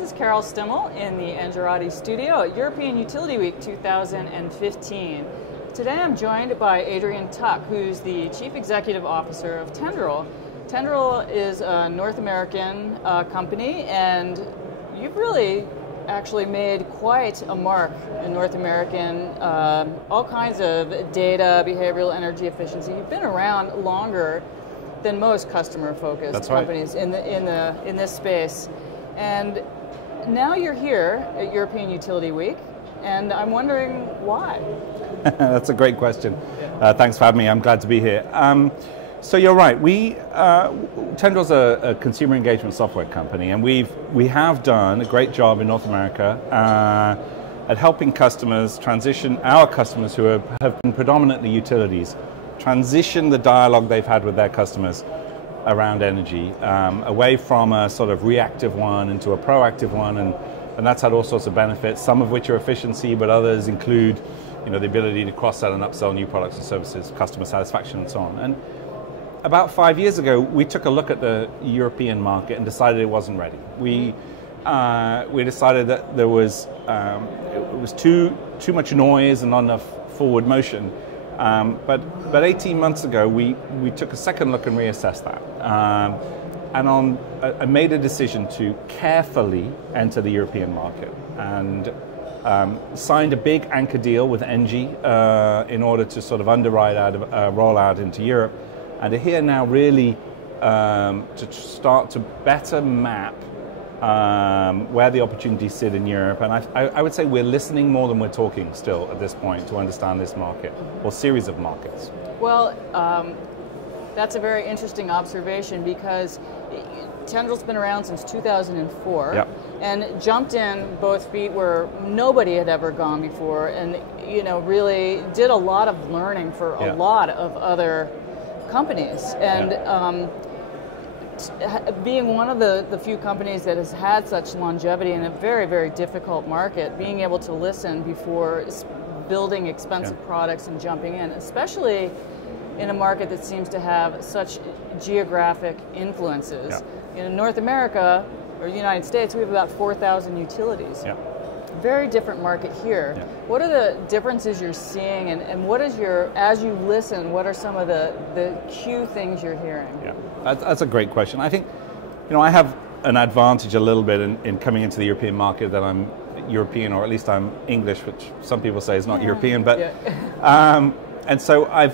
This is Carol Stimmel in the Engerati studio at European Utility Week 2015. Today I'm joined by Adrian Tuck, who's the Chief Executive Officer of Tendril. Tendril is a North American company, and you've really actually made quite a mark in North American, all kinds of data, behavioral energy efficiency. You've been around longer than most customer-focused companies in this space. And now you're here at European Utility Week, and I'm wondering why. That's a great question. Thanks for having me. I'm glad to be here. So you're right. Tendril's a consumer engagement software company, and we have done a great job in North America at helping customers transition, our customers who have been predominantly utilities, transition the dialogue they've had with their customers around energy away from a sort of reactive one into a proactive one, and that's had all sorts of benefits, some of which are efficiency, but others include the ability to cross-sell and upsell new products and services, customer satisfaction, and so on. And about 5 years ago, we took a look at the European market and decided it wasn't ready. We decided that there was it was too much noise and not enough forward motion. But 18 months ago, we took a second look and reassessed that, and I made a decision to carefully enter the European market, and signed a big anchor deal with Engie in order to sort of underwrite roll out into Europe, and to here now really to start to better map where the opportunities sit in Europe. And I would say we're listening more than we're talking still at this point to understand this market, or series of markets. Well, that's a very interesting observation, because Tendril's been around since 2004, yep, and jumped in both feet where nobody had ever gone before, and really did a lot of learning for a lot of other companies. And being one of the few companies that has had such longevity in a very, very difficult market, being able to listen before building expensive products and jumping in, especially in a market that seems to have such geographic influences. In North America, or the United States, we have about 4,000 utilities. Very different market here. What are the differences you're seeing, and what is as you listen, what are some of the key things you're hearing? That's a great question. I think, I have an advantage a little bit in coming into the European market, that I'm European, or at least I'm English, which some people say is not European, but and so I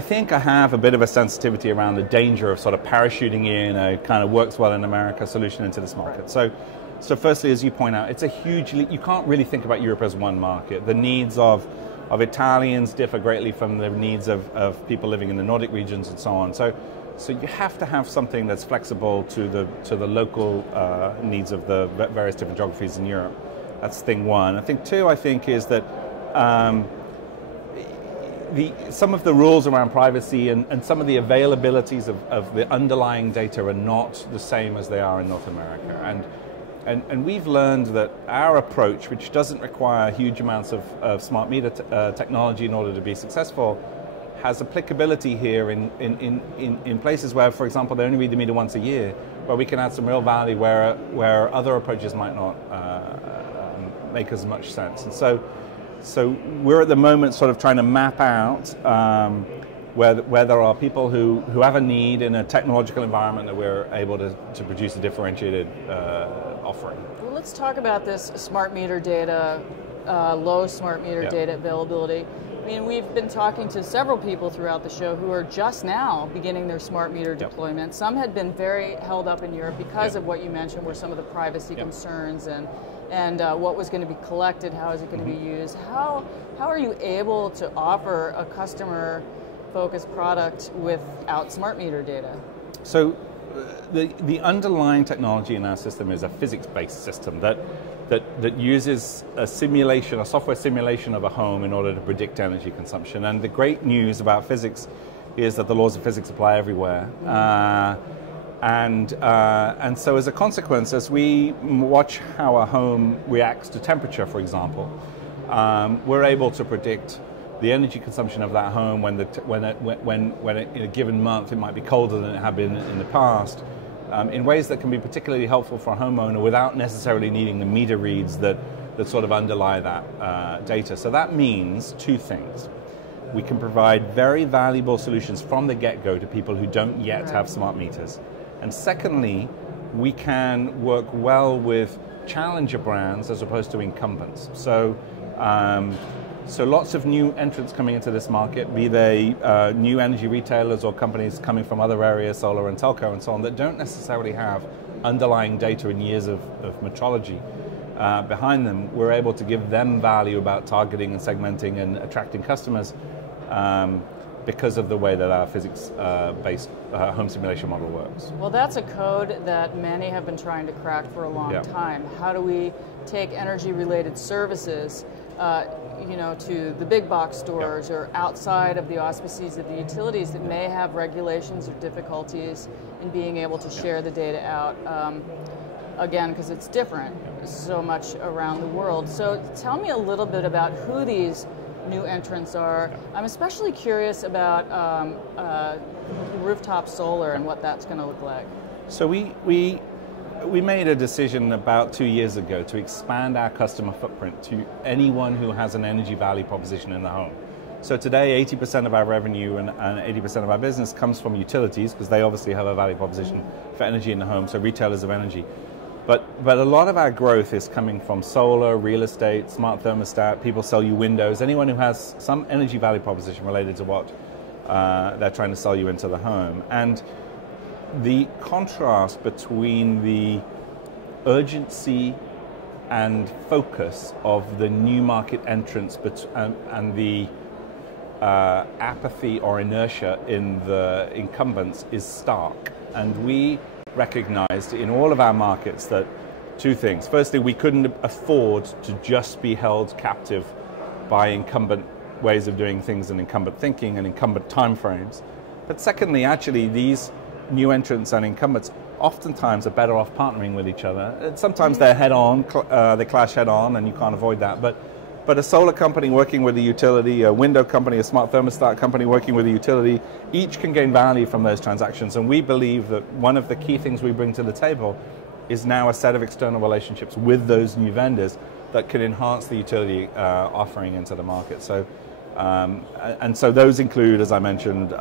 think I have a bit of a sensitivity around the danger of sort of parachuting in a kind of works well in America solution into this market. So firstly, as you point out, it's a hugely, you can't really think about Europe as one market. The needs of Italians differ greatly from the needs of people living in the Nordic regions and so on. So you have to have something that's flexible to the local needs of the various different geographies in Europe. That's thing one. Thing two, I think, is that some of the rules around privacy and some of the availabilities of the underlying data are not the same as they are in North America. And we've learned that our approach, which doesn't require huge amounts of smart meter technology in order to be successful, has applicability here in places where, for example, they only read the meter once a year, where we can add some real value where other approaches might not make as much sense. And so we're at the moment sort of trying to map out where there are people who have a need in a technological environment that we're able to produce a differentiated offering. Well, let's talk about this smart meter data, low smart meter data availability. I mean, we've been talking to several people throughout the show who are just now beginning their smart meter deployment. Some had been very held up in Europe because of what you mentioned, were some of the privacy concerns and what was going to be collected, how is it going to be used. How are you able to offer a customer-focused product without smart meter data? So the underlying technology in our system is a physics-based system that uses a software simulation of a home in order to predict energy consumption. And the great news about physics is that the laws of physics apply everywhere. And so as a consequence, as we watch how a home reacts to temperature, for example, we're able to predict the energy consumption of that home when in a given month it might be colder than it had been in the past, in ways that can be particularly helpful for a homeowner without necessarily needing the meter reads that sort of underlie that data. So that means two things. We can provide very valuable solutions from the get-go to people who don't yet have smart meters. And secondly, we can work well with challenger brands as opposed to incumbents. So, so lots of new entrants coming into this market, be they new energy retailers or companies coming from other areas, solar and telco and so on, that don't necessarily have underlying data and years of metrology behind them. We're able to give them value about targeting and segmenting and attracting customers because of the way that our physics-based home simulation model works. Well, that's a code that many have been trying to crack for a long time. How do we take energy-related services to the big box stores or outside of the auspices of the utilities that may have regulations or difficulties in being able to share the data out, again, because it's different so much around the world. So tell me a little bit about who these new entrants are. I'm especially curious about rooftop solar and what that's going to look like. So we made a decision about 2 years ago to expand our customer footprint to anyone who has an energy value proposition in the home. So today, 80% of our revenue and 80% of our business comes from utilities, because they obviously have a value proposition for energy in the home, so retailers of energy. But a lot of our growth is coming from solar, real estate, smart thermostat, people sell you windows, anyone who has some energy value proposition related to what they're trying to sell you into the home. And the contrast between the urgency and focus of the new market entrants and the apathy or inertia in the incumbents is stark. And we recognized in all of our markets that two things. Firstly, we couldn't afford to just be held captive by incumbent ways of doing things and incumbent thinking and incumbent timeframes. But secondly, actually, these new entrants and incumbents oftentimes are better off partnering with each other. Sometimes they're head-on, they clash head-on, and you can't avoid that. But a solar company working with a utility, a window company, a smart thermostat company working with a utility, each can gain value from those transactions. And we believe that one of the key things we bring to the table is now a set of external relationships with those new vendors that can enhance the utility offering into the market. So, and so those include, as I mentioned,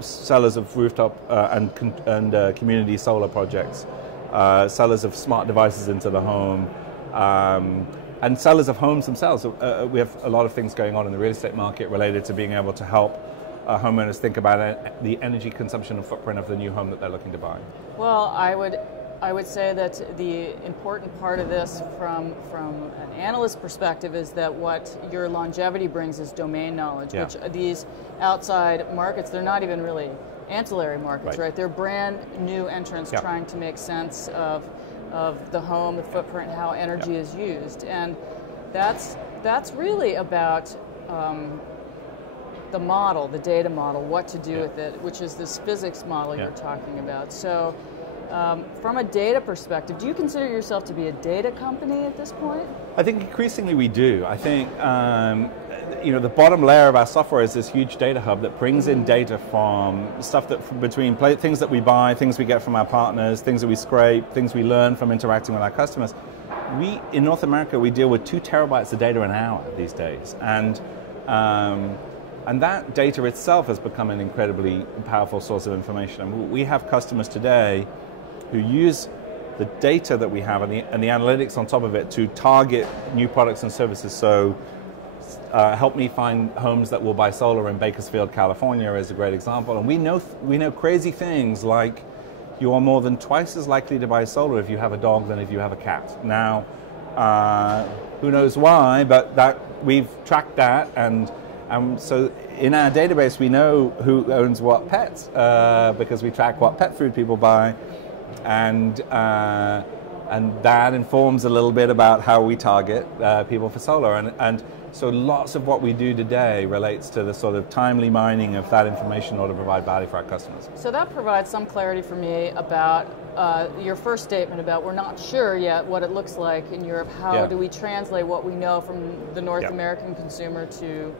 sellers of rooftop and community solar projects, sellers of smart devices into the home, and sellers of homes themselves. We have a lot of things going on in the real estate market related to being able to help homeowners think about the energy consumption and footprint of the new home that they're looking to buy. Well, I would say that the important part of this from an analyst perspective is that what your longevity brings is domain knowledge, which these outside markets, they're not even really ancillary markets, right? They're brand new entrants trying to make sense of the home, the footprint, how energy is used. And that's really about the model, the data model, what to do with it, which is this physics model you're talking about. So from a data perspective, do you consider yourself to be a data company at this point? I think increasingly we do. I think the bottom layer of our software is this huge data hub that brings in data from stuff between things that we buy, things we get from our partners, things that we scrape, things we learn from interacting with our customers. In North America, we deal with 2 terabytes of data an hour these days, and that data itself has become an incredibly powerful source of information. And we have customers today who use the data that we have and the analytics on top of it to target new products and services. So help me find homes that will buy solar in Bakersfield, California is a great example. And we know crazy things like you are more than twice as likely to buy solar if you have a dog than if you have a cat. Now, who knows why, but we've tracked that, and so in our database we know who owns what pets because we track what pet food people buy, and that informs a little bit about how we target people for solar. And so lots of what we do today relates to the sort of timely mining of that information in order to provide value for our customers. So that provides some clarity for me about your first statement about we're not sure yet what it looks like in Europe. How do we translate what we know from the North American consumer to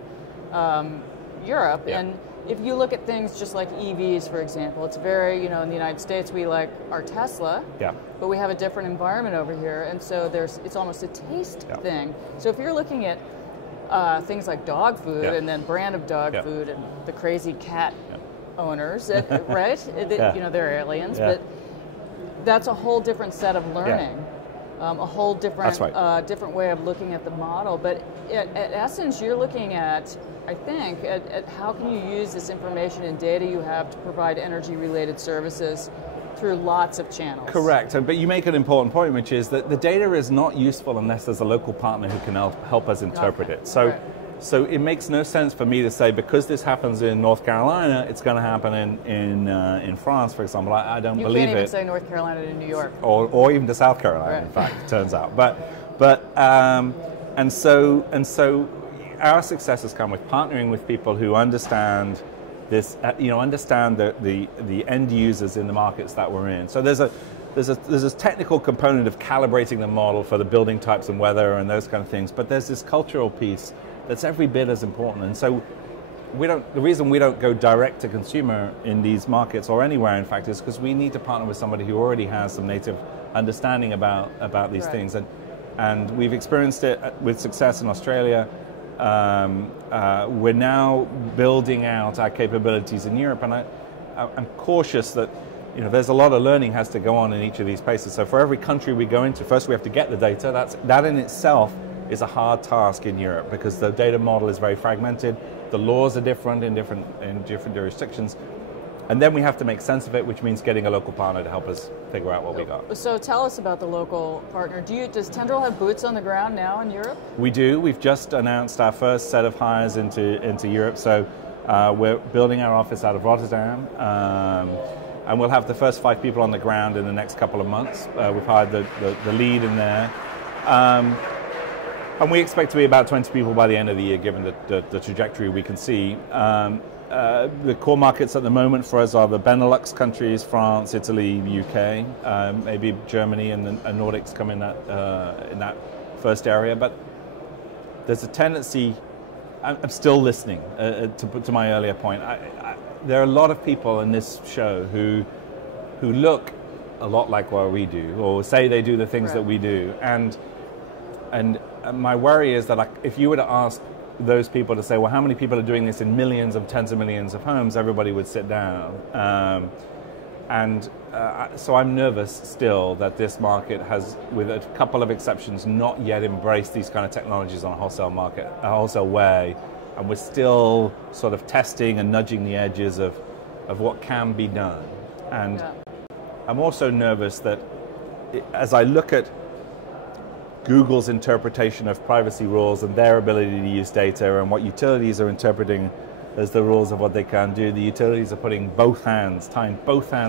Europe. Yeah. And if you look at things just like EVs, for example, it's very, in the United States, we like our Tesla, Yeah. but we have a different environment over here, and so it's almost a taste Yeah. thing. So if you're looking at things like dog food Yeah. and then brand of dog Yeah. food and the crazy cat owners, right? Yeah. They're aliens, Yeah. but that's a whole different set of learning. A whole different That's right. different way of looking at the model. But at essence, you're looking at, I think, at how can you use this information and data you have to provide energy-related services through lots of channels. Correct, but you make an important point, which is that the data is not useful unless there's a local partner who can help us interpret it. So, Right. so it makes no sense for me to say, because this happens in North Carolina, it's going to happen in France, for example. I don't believe it. You can't even say North Carolina to New York. Or even to South Carolina, Right. in fact, it turns out. And so our success has come with partnering with people who understand this, understand the end users in the markets that we're in. So there's a technical component of calibrating the model for the building types and weather and those kind of things, but there's this cultural piece that's every bit as important. And so the reason we don't go direct to consumer in these markets or anywhere, in fact, is because we need to partner with somebody who already has some native understanding about these Right. things. And we've experienced it with success in Australia. We're now building out our capabilities in Europe, and I'm cautious that there's a lot of learning has to go on in each of these places. So for every country we go into, first we have to get the data. That in itself is a hard task in Europe because the data model is very fragmented. The laws are different in different jurisdictions. And then we have to make sense of it, which means getting a local partner to help us figure out what we got. So tell us about the local partner. Does Tendril have boots on the ground now in Europe? We do. We've just announced our first set of hires into Europe. So we're building our office out of Rotterdam. And we'll have the first 5 people on the ground in the next couple of months. We've hired the lead in there. And we expect to be about 20 people by the end of the year, given the trajectory we can see. The core markets at the moment for us are the Benelux countries, France, Italy, UK, maybe Germany and the Nordics come in that first area. But there's a tendency, I'm still listening to my earlier point. There are a lot of people in this show who look a lot like what we do, or say they do the things that we do. And my worry is that if you were to ask those people to say, well, how many people are doing this in millions of tens of millions of homes, everybody would sit down. So I'm nervous still that this market has, with a couple of exceptions, not yet embraced these kind of technologies on a wholesale way. And we're still sort of testing and nudging the edges of what can be done. And I'm also nervous that as I look at Google's interpretation of privacy rules and their ability to use data and what utilities are interpreting as the rules of what they can do, the utilities are tying both hands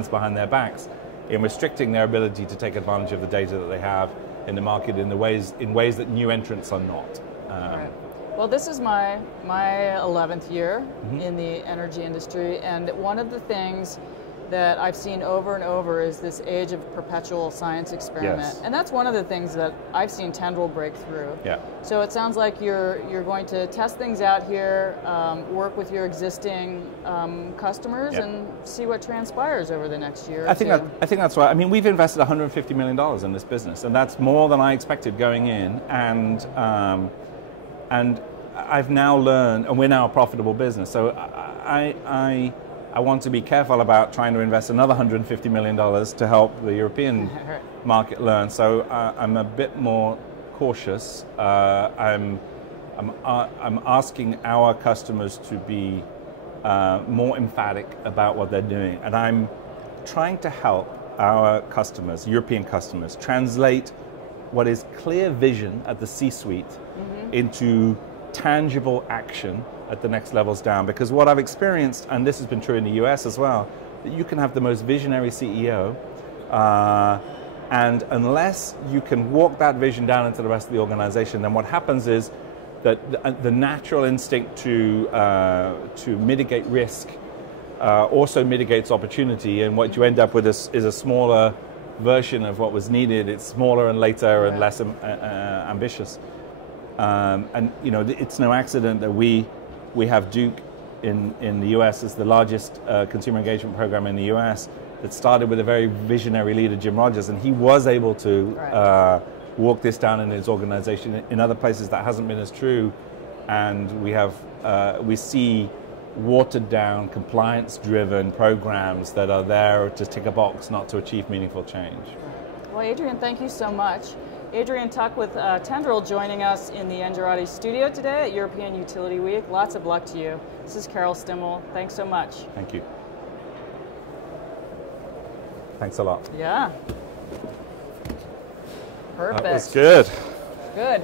behind their backs in restricting their ability to take advantage of the data that they have in the market in ways that new entrants are not. Right. Well, this is my 11th year in the energy industry, and one of the things that I've seen over and over is this age of perpetual science experiment. Yes. And that's one of the things that I've seen Tendril break through. Yeah. So it sounds like you're going to test things out here, work with your existing customers, and see what transpires over the next year. I think that's right. I mean, we've invested $150 million in this business, and that's more than I expected going in. And I've now learned, and we're now a profitable business. So I want to be careful about trying to invest another $150 million to help the European market learn. So I'm a bit more cautious. I'm asking our customers to be more emphatic about what they're doing, and I'm trying to help our customers, European customers, translate what is clear vision at the C-suite into tangible action at the next levels down. Because what I've experienced, and this has been true in the US as well, that you can have the most visionary CEO, and unless you can walk that vision down into the rest of the organization, then what happens is that the natural instinct to mitigate risk also mitigates opportunity, and what you end up with is a smaller version of what was needed. It's smaller and later and less ambitious. And it's no accident that we have Duke in the US as the largest consumer engagement program in the US that started with a very visionary leader, Jim Rogers, and he was able to walk this down in his organization. In other places that hasn't been as true, and we see watered down, compliance-driven programs that are there to tick a box, not to achieve meaningful change. Well, Adrian, thank you so much. Adrian Tuck with Tendril joining us in the Engerati studio today at European Utility Week. Lots of luck to you. This is Carol Stimmel. Thanks so much. Thank you. Thanks a lot. Yeah. Perfect. That was good. Good.